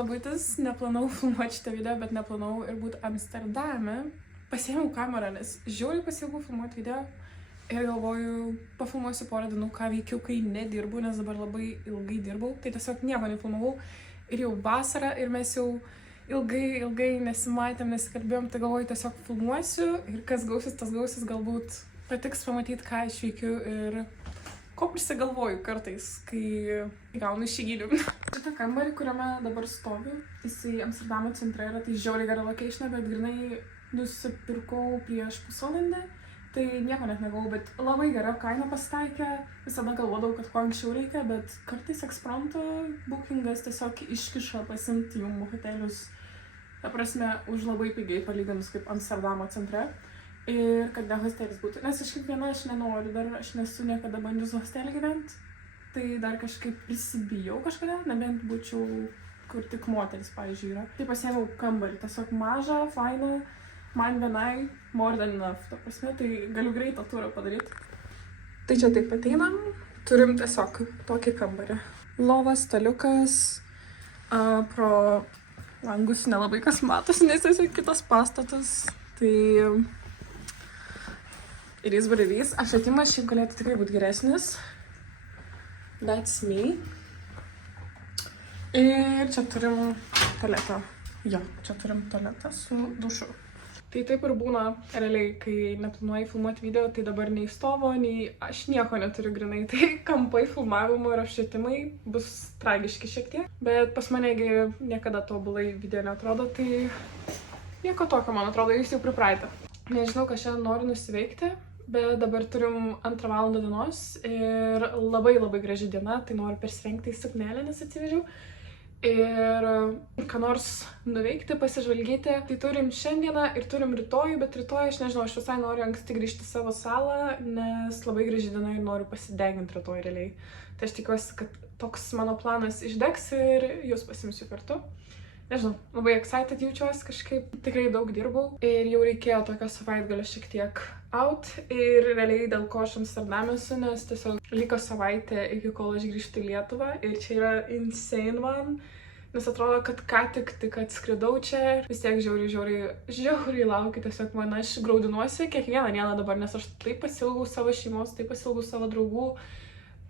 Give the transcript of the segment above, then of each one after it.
labai neplanavau filmuoti šitą video, bet neplanavau ir būti Amsterdame. Pasiėmiau kamerą, nes žiauriai pasiilgau filmuoti video ir galvoju, pafilmuosiu porą dienų, ką veikiau, kai nedirbu, nes dabar labai ilgai dirbau, tai tiesiog nieko nefilmavau ir jau vasara ir mes jau ilgai nesimatėm, nesikalbėjom, tai galvoju, tiesiog filmuosiu ir kas gausis, tas gausis, galbūt patiks pamatyti, ką aš veikiu ir ko prisigalvoju kartais, kai gaunu šį gydymą. Šitą kambarį, kuriame dabar stoviu, jisai Amsterdamo centre yra, tai žiauriai gera location, bet grinai nusipirkau prieš pusvalandį, tai nieko net negavau, bet labai gera kaina pasitaikė, visada galvodavau, kad kuo anksčiau reikia, bet kartais ekspromto bookingas tiesiog iškiša pasimti jum hotelius, ta prasme, už labai pigiai palyginus kaip Amsterdamo centre. Ir kad ne hostelis būtų, nes aš kiekviena aš nenoriu, dar aš nesu niekada bandžius hostelį gyventi, tai dar kažkaip prisibijau kažkodėl, nebent būčiau, kur tik moteris, pavyzdžiui, yra. Tai pasiėmiau kambarį, tiesiog mažą, fainą, man vienai, more than enough, ta prasme, tai galiu greitą turą padaryti. Tai čia taip ateinam, turim tiesiog tokį kambarį. Lovas, staliukas, pro langus nelabai kas matosi, nes tiesiog kitas pastatas, tai... Ir jis baryrys. Apšvietimas šiaip galėtų tikrai būti geresnis. That's me. Ir čia turim tualetą. Jo, čia turim tualetą su dušu. Tai taip ir būna realiai, kai neplanuoji filmuoti video, tai dabar nei stovo, nei aš nieko neturiu grinai. Tai kampai filmavimo ir apšvietimai bus tragiški šiek tiek. Bet pas manegi niekada tobulai video neatrodo, tai nieko tokio, man atrodo, jūs jau pripratę. Nežinau, ką šiandien noriu nusiveikti. Bet dabar turim 2 valandą dienos ir labai graži diena, tai noriu persirengti į suknelę, nes atsivežiau. Ir ką nors nuveikti, pasižvalgyti. Tai turim šiandieną ir turim rytojų, bet rytoj aš nežinau, aš visai noriu anksti grįžti į savo salą, nes labai graži diena ir noriu pasideginti rytoj realiai. Tai aš tikiuosi, kad toks mano planas išdegs ir jūs pasimsiu kartu. Nežinau, labai excited jaučiuosi, kažkaip tikrai daug dirbau ir jau reikėjo tokio savaitgalio šiek tiek out ir realiai dėl ko aš Amsterdame esu, nes tiesiog liko savaitė iki kol aš grįžtu į Lietuvą ir čia yra insane man, nes atrodo, kad ką tik atskridau čia, vis tiek žiauriai laukiu, tiesiog man aš graudinuosi kiekvieną dieną dabar, nes aš taip pasilgau savo šeimos, taip pasilgau savo draugų,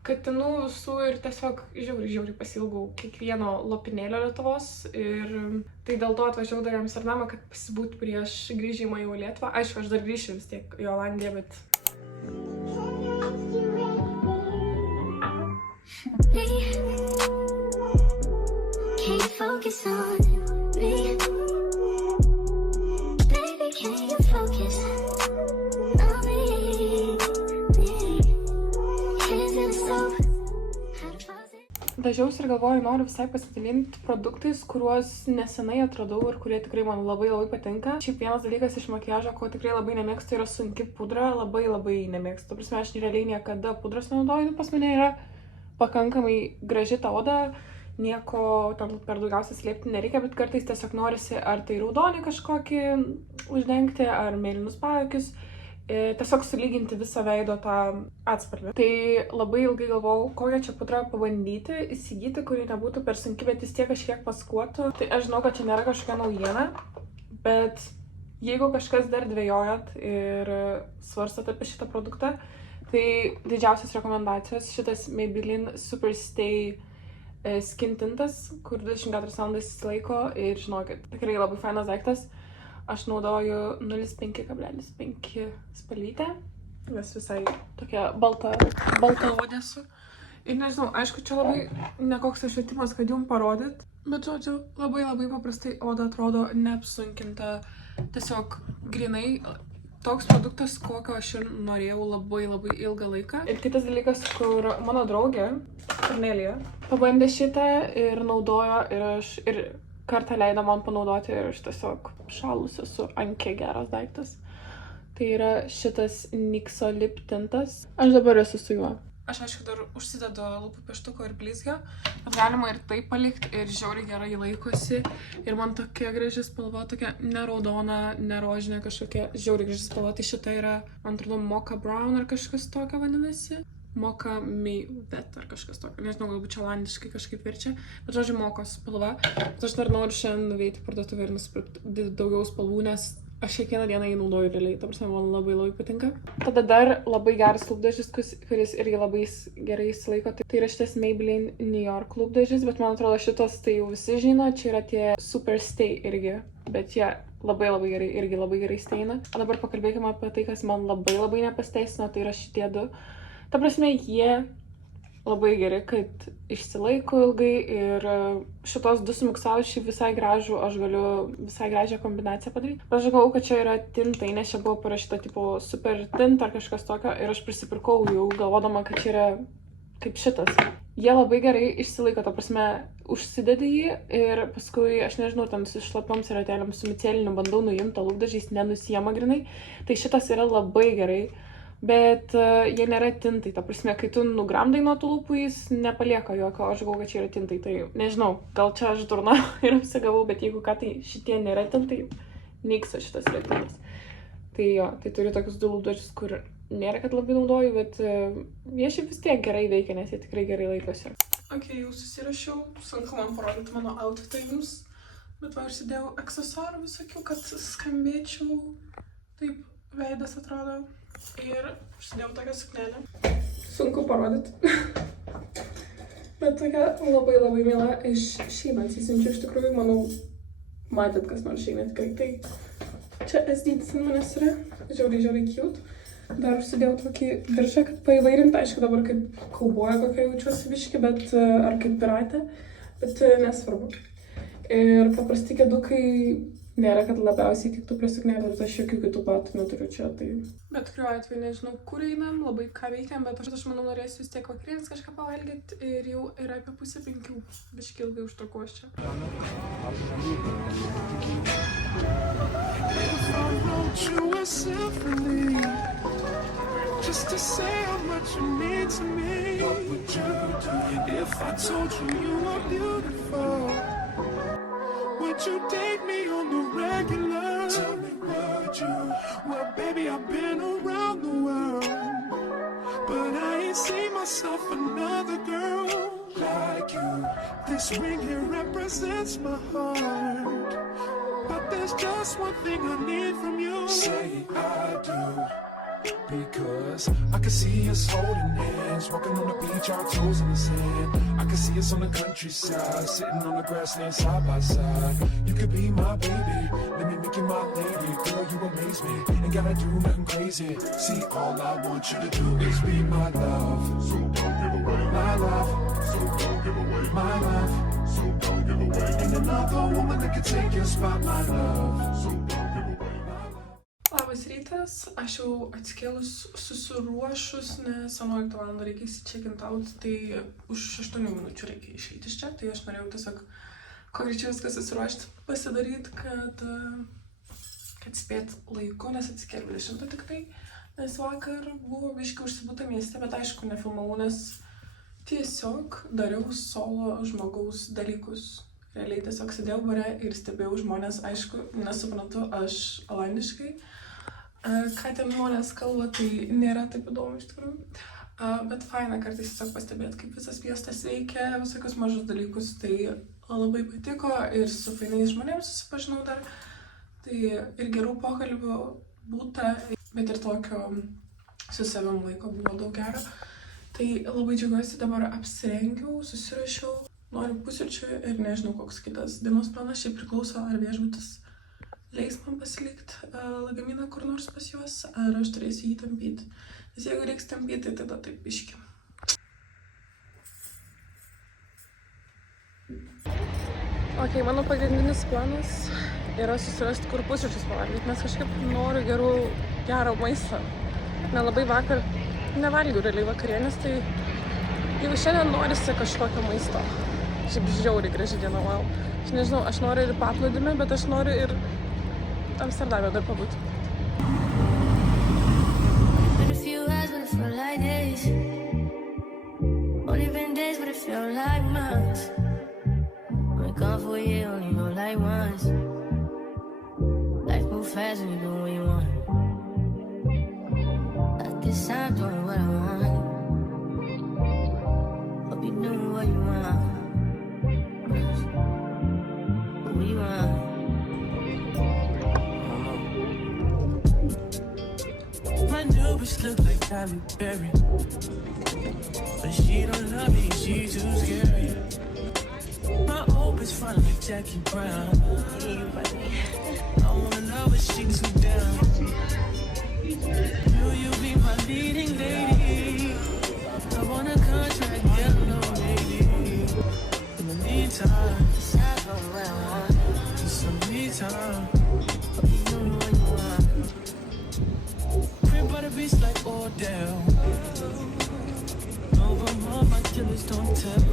katinų visų ir tiesiog žiauriai pasilgau kiekvieno lopinėlio Lietuvos ir tai dėl to atvažiavau dar į Amsterdamą, kad pasibūt prieš grįžimą į Lietuvą. Aišku, aš dar grįšiu vis tiek į Olandiją, bet... Dažiausi ir galvoju, noriu visai pasidalinti produktais, kuriuos nesenai atradau ir kurie tikrai man labai patinka. Šiaip vienas dalykas iš makiažo, ko tikrai labai nemėgstu, yra sunki pudra, labai nemėgstu. Prasme, aš realiai niekada pudros nenaudoju, pas mane yra pakankamai graži ta oda, nieko tam per daugiausiai slėpti nereikia, bet kartais tiesiog norisi ar tai raudonį kažkokį uždengti, ar mėlynus paakius. Tiesiog sulyginti visą veido tą atspalvį. Tai labai ilgai galvojau, kokią čia pudrą pabandyti, įsigyti, kuri nebūtų per sunki, bet vis tiek kažkiek paskuotų. Tai aš žinau, kad čia nėra kažkokia naujiena, bet jeigu kažkas dar dvejojat ir svarstat apie šitą produktą, tai didžiausias rekomendacijos šitas Maybelline Superstay Skin Tintas, kur 24 valandas laiko ir žinokit, tikrai labai fainas daiktas. Aš naudoju 0,5,5 spalvytę, nes visai tokia balta odė esu. Ir nežinau, aišku, čia labai nekoks apšvietimas, kad jum parodyt, bet žodžiu, labai paprastai oda atrodo neapsunkinta, tiesiog grinai toks produktas, kokio aš ir norėjau labai ilgą laiką. Ir kitas dalykas, kur mano draugė, Kornelija, pabandė šitą ir naudojo ir kartą leido man panaudoti ir aš tiesiog šalus esu, ant kiek geras daiktas. Tai yra šitas NYXo lip tintas. Aš dabar esu su juo. Aš aišku dar užsidedu lūpų pieštuko ir blizgio, bet galima ir taip palikti ir žiauriai gerai laikosi. Ir man tokia graži spalva, tokia ne raudona, ne rožinė, kažkokia žiauriai graži spalva. Tai šita yra, man atrodo, Mocha Brown ar kažkas tokio vadinasi. Moka Meivet ar kažkas tokio, nežinau, galbūt čia olandiškai kažkaip verčia, bet žodžiu Mokos spalva. Bet aš dar noriu šiandien nuveiti parduotuvę ir nusipirkti daugiau spalvų, nes aš kiekvieną dieną jį naudoju realiai, ta prasme, man labai patinka. Tada dar labai geras lūpdažis, kuris irgi labai gerai įsilaiko, tai yra šitas Maybelline New York lūpdažis, bet man atrodo šitos tai jau visi žino, čia yra tie Super Stay irgi, bet jie labai gerai, irgi labai gerai steina. O dabar pakalbėkime apie tai, kas man labai nepasteisino, tai yra šitie du. Ta prasme, jie labai geri, kad išsilaiko ilgai ir šitos du sumiksavus šį visai gražų, aš galiu visai gražią kombinaciją padaryti. Bet aš galvoju, kad čia yra tintai, nes čia buvo parašyta tipo super tint ar kažkas tokio ir aš prisipirkau jau galvodama, kad čia yra kaip šitas. Jie labai gerai išsilaiko, ta prasme, užsidedi jį ir paskui, aš nežinau, ten su šlapiom servetėlėm, su miceliniu bandau nuimti, lūpdažiais nenusijama grinai, tai šitas yra labai gerai. Bet jie nėra tintai, ta prasme, kai tu nugramdai nuo tų lūpų, jis nepalieka jokio, aš galvoju, kad čia yra tintai, tai nežinau, gal čia aš durna ir apsigavau, bet jeigu ką, tai šitie nėra tintai, nyksta šitas yra tintas. Tai jo, tai turiu tokius du lūpdažius, kur nėra, kad labai naudoju, bet jie šiaip vis tiek gerai veikia, nes jie tikrai gerai laikosi. Ok, jau susirašiau, sunku man parodyti mano outfitą jums, bet va, užsidėjau aksesuarų visokių, kad skambėčiau, taip veidas atrodo. Ir užsidėjau tokią suknelę. Sunku parodyti. Bet tokia labai mėla iš Shein atsisinčiu. Iš tikrųjų, manau, matėt, kas nors Shein tikrai. Tai čia SD ant manęs yra. Žiauriai cute. Dar užsidėjau tokį diržą, kad paįvairinti. Aišku, dabar kaip kauboja kokia jaučiuosi biški, bet ar kaip piratė. Bet nesvarbu. Ir paprasti kėdukai nėra, kad labiausiai tiktų prie suknelės, bet aš jokių kitų batų neturiu čia, tai... Bet kuriuo atveju nežinau, kur einam, labai ką veikiam, bet aš manau norėsiu vis tiek vakarienės kažką pavalgyti ir jau yra apie 4:30, biškį ilgai užtruku aš čia. Would you date me on the regular? Tell me, would you? Well, baby, I've been around the world, but I ain't seen myself another girl like you. This ring here represents my heart, but there's just one thing I need from you. Say I do. Because I can see us holding hands, walking on the beach, our toes in the sand. I can see us on the countryside, sitting on the grassland side by side. You could be my baby, let me make you my lady. Girl, you amaze me, ain't gotta do nothing crazy. See, all I want you to do is be my love. So don't give away my love. So don't give away my love. So don't give away. Ain't another woman that can take your spot, my love. So don't give away. Labas rytas, aš jau atsikėlus susiruošus, nes 11 val. Reikia įsičekint out, tai už 8 minučių reikia išeiti iš čia, tai aš norėjau tiesiog kuo greičiau viską susiruošti, pasidaryti, kad spėt laiku, nes atsikėliau 10 tik tai, nes vakar buvo biškai užsibūta mieste, bet aišku nefilmavau, nes tiesiog dariau solo žmogaus dalykus. Realiai tiesiog sėdėjau bare ir stebėjau žmonės, aišku, nesuprantu aš olandiškai. Ką ten žmonės kalba, tai nėra taip įdomu iš tikrųjų. Bet faina kartais tiesiog pastebėti, kaip visas miestas veikia, visokius mažus dalykus, tai labai patiko ir su fainais žmonėms susipažinau dar. Tai ir gerų pokalbių būta, bet ir tokio su savim laiko buvo daug gero. Tai labai džiaugiuosi, dabar apsirengiau, susirašiau. Noriu pusryčių ir nežinau, koks kitas dienos planas, šiaip priklauso, ar viešbutis leis man pasilikti lagaminą kur nors pas juos, ar aš turėsiu jį tampyti. Nes jeigu reiks tampyti, tai tada taip biški. Ok, mano pagrindinis planas yra susirasti, kur pusryčius pavalgyti, nes kažkaip noriu gero maisto. Nelabai vakar nevalgiau realiai vakarienės, tai jau šiandien norisi kažkokio maisto. Šiaip žiauriai graži diena, wow. Aš nežinau, aš noriu ir paplūdimį, bet aš noriu ir Amsterdame dar pabūti. what you want. What you want? My new bitch look like Halle Berry, but she don't love me, she too scary. My old bitch front like Jackie Brown. I wanna know if she too down. Will you be my leading lady? I want a contract, get no lady. In the meantime, just some me time. Crib by the beach like Odell. Over my killers don't tell.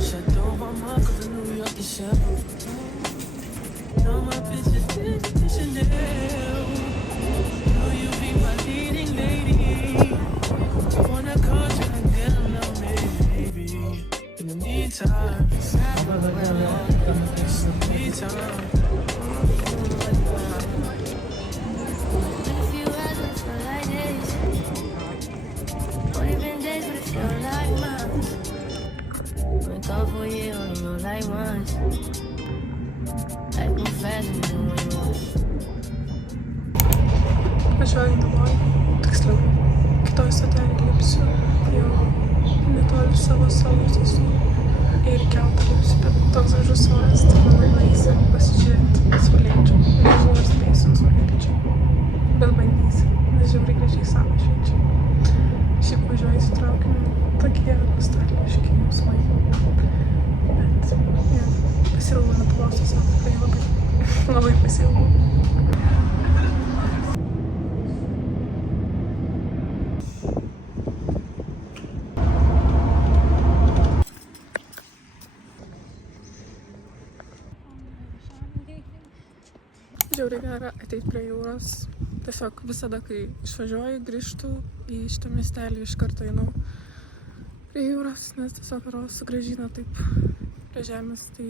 Chateau by my cause I New York the shell. Know my bitches did Chanel. Will you be my leading lady? I want a contract, get no maybe. In the meantime, it's the meantime. Go for you, only go like once. Life go fast and do what you want. Važiuoju namo, tiksliau, kitoj stotelėj lipsiu jau netoli savo salos esu ir keltą lipsiu, bet toks gražus oras, tai manau nueisiu pasižiūrėti saulėlydžio. Nežinau, ar spėsiu ant saulėlydžio, bet bandysiu, nes žiauriai gražiai saulė šviečia. Šiaip važiuoju su traukiniu, tokie nostalgiški jausmai. Bet, ja, pasiilgau Nepalausios, tikrai labai pasiilgau. Žiauriai gera ateit prie jūros. Tiesiog visada, kai išvažiuoju, grįžtu į šitą miestelį, iš karto einu prie jūros, nes tiesiog oras sugrąžina taip prie žemės. Tai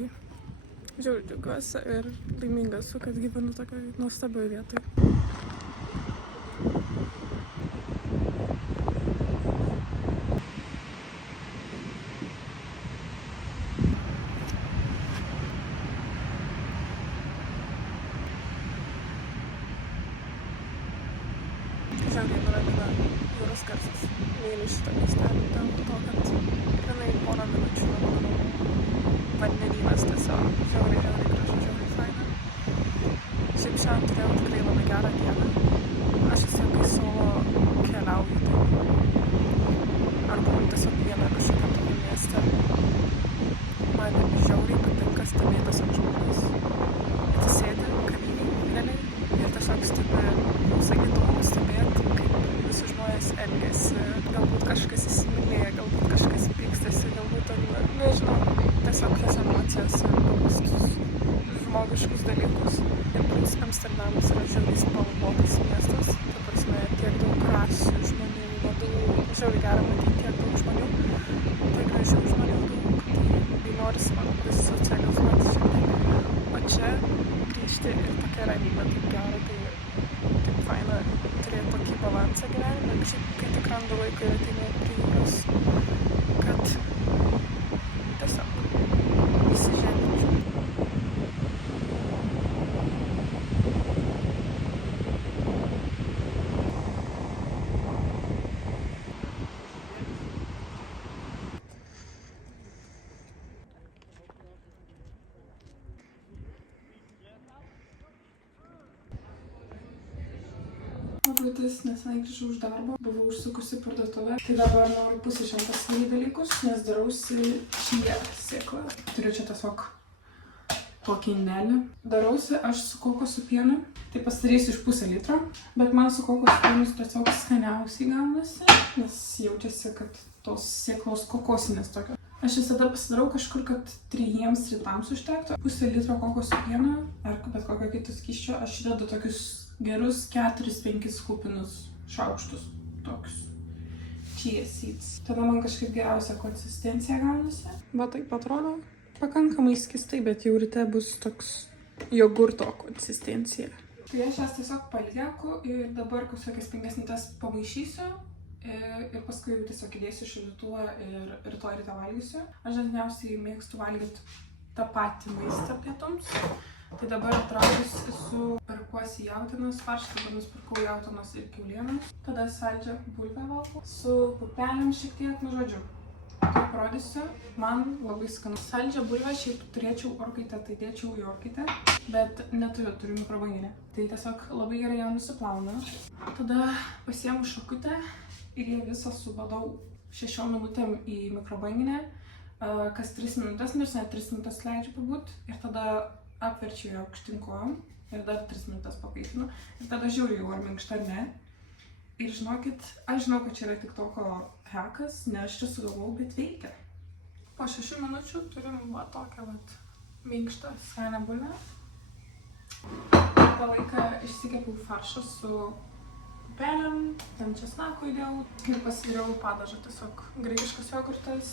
žiauriai džiaugiuosi ir laiminga esu, kad gyvenu tokioj nuostabioj vietoj. Žiauriai nuramina jūros garsas. Myliu šitą miestelį dėl to, kad vienai porą minučių nuo mano namų vandenynas tiesiog žiauriai gražu, žiauriai faina. Šiaip šiandien turėjau tikrai labai gerą dieną. Aš vis tiek solo keliauju taip. Arba tiesiog vieną kažkokią tokį miestą. Man žiauriai patinka stebėti tiesiog žmonės. Atsisėdi kavinėj realiai ir tiesiog stebi, visai įdomu stebėti, kaip visi žmonės elgiasi. Galbūt kažkas įsimylėja, galbūt kažkas pykstasi, galbūt, nežinau, tiesiog tas emocijas ir paprastus žmogiškus dalykus. Ir plus Amsterdamas yra žiauriai spalvotas miestas. Ta prasme, tiek daug rasių, žmonių, vadų. Žiauriai gera matyti tiek daug žmonių, tiek gražių žmonių daug. Tai norisi man prisisocializuoti šiek tiek. O čia grįžti ir tokia ramybė kaip gera, tai taip faina turėti tokį balansą gyvenime. Šiaip, kai tik randu laiko ir ateinu prie jūros, kad tiesiog įsižeminčiau. Užduotis, nesenai grįžau iš darbo, buvau užsukusi parduotuvę. Tai dabar noriu pusryčiam pasidaryti dalykus, nes darausi čia sėklą. Turiu čia tiesiog tokį indelį. Darausi aš su kokosų pienu. Tai pasidarysiu iš pusę litro, bet man su kokosų pienu tiesiog skaniausiai gaunasi, nes jaučiasi, kad tos sėklos kokosinės tokios. Aš visada pasidarau kažkur, kad 3 rytams užtektų. Pusę litro kokosų pieno ar bet kokio kito skysčio aš įdedu tokius gerus 4-5 kupinus šaukštus, tokius chia seeds. Tada man kažkaip geriausia konsistencija gaunasi. Va taip atrodo, pakankamai skystai, bet jau ryte bus toks jogurto konsistencija. Tai aš jas tiesiog palieku ir dabar kažkokias 5 minutes pamaišysiu ir paskui jau tiesiog įdėsiu šaldytuvą ir rytoj ryte valgysiu. Aš dažniausiai mėgstu valgyti tą patį maistą pietums. Tai dabar atradus esu perkuosi jautienos faršą, dabar nusipirkau jautienos ir kiaulienos. Tada saldžią bulvę valgau su pupelėm šiek tiek, nu žodžiu. Tai parodysiu, man labai skanu. Saldžią bulvę šiaip turėčiau orkaitę, tai dėčiau į orkaitę, bet turiu mikrobanginę. Tai tiesiog labai gerai ją nusiplaunu. Tada pasiemu šakutę ir ją visą subadau 6 minutėm į mikrobanginę, kas 3 minutės, nors net 3 minutės leidžiu pabūt. Ir tada apverčiu ją aukštyn kojom ir dar 3 minutės pakaitinu. Ir tada žiūriu jau ar minkšta ar ne. Ir žinokit, aš žinau, kad čia yra tik toko hekas, ne aš čia sugalvojau, bet veikia. Po 6 minučių turim va tokią vat minkštą skanią bulvę. Per laiką išsikepiau faršą su pupelėm, ten česnako įdėjau ir pasidariau padažą. Tiesiog graikiškas jogurtas,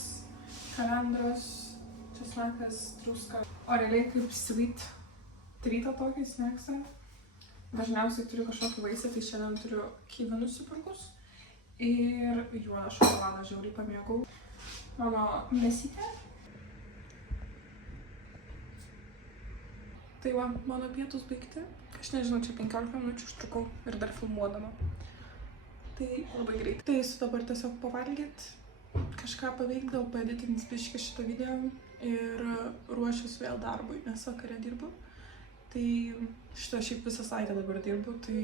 kalendros, česnakas, druska. O realiai kaip sweet treatą tokį snacksą. Dažniausiai turiu kažkokį vaisių, tai šiandien turiu kivi nusipirkus. Ir juodą šokoladą žiauriai pamėgau. Mano mėsytė. Tai va, mano pietus baigti. Aš nežinau, čia 15 minučių užtrukau ir dar filmuodama. Tai labai greit. Tai esu dabar tiesiog pavalgyt, kažką paveikti, gal paeditinti biškį šitą video ir ruošiuosi vėl darbui, nes vakare dirbu. Tai šitą šiaip visą savaitę dabar dirbu, tai...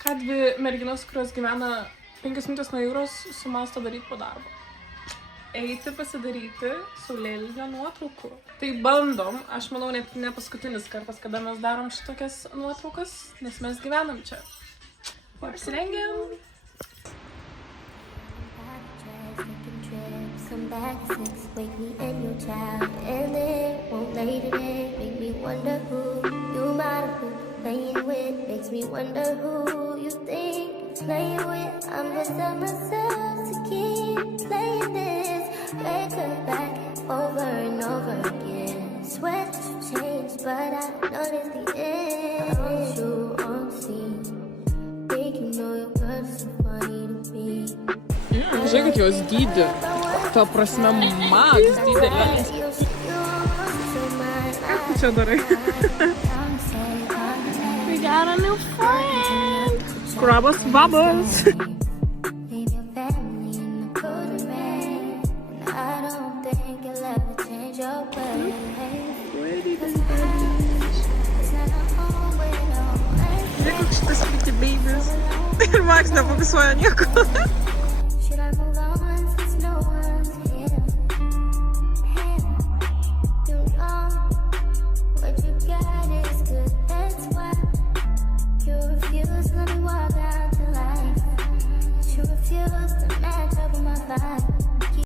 Ką dvi merginos, kurios gyvena 5 minutės nuo jūros, sumąsto daryti po darbo. Eiti pasidaryti saulėlydžio nuotraukų. Tai bandom, aš manau, ne paskutinis kartas, kada mes darom šitokias nuotraukas, nes mes gyvenam čia. Apsirengiam. Come back at 6, wake me and your child. And then won't lay today, make me wonder who you might have been playing with. Makes me wonder who you think you're playing with. I'm just telling myself to keep playing this record back over and over again. Swear that you changed, but I noticed the end. Don't you on the scene? Think you know your girl's so funny to me. Žiūrėk, kad jos dydį. Ta prasme, Max didelė. Ką tu čia darai? We got a new friend! Grabas babas! Žiūrėk, koks šitas pretty babies. Ir Max nefokusuoja nieko.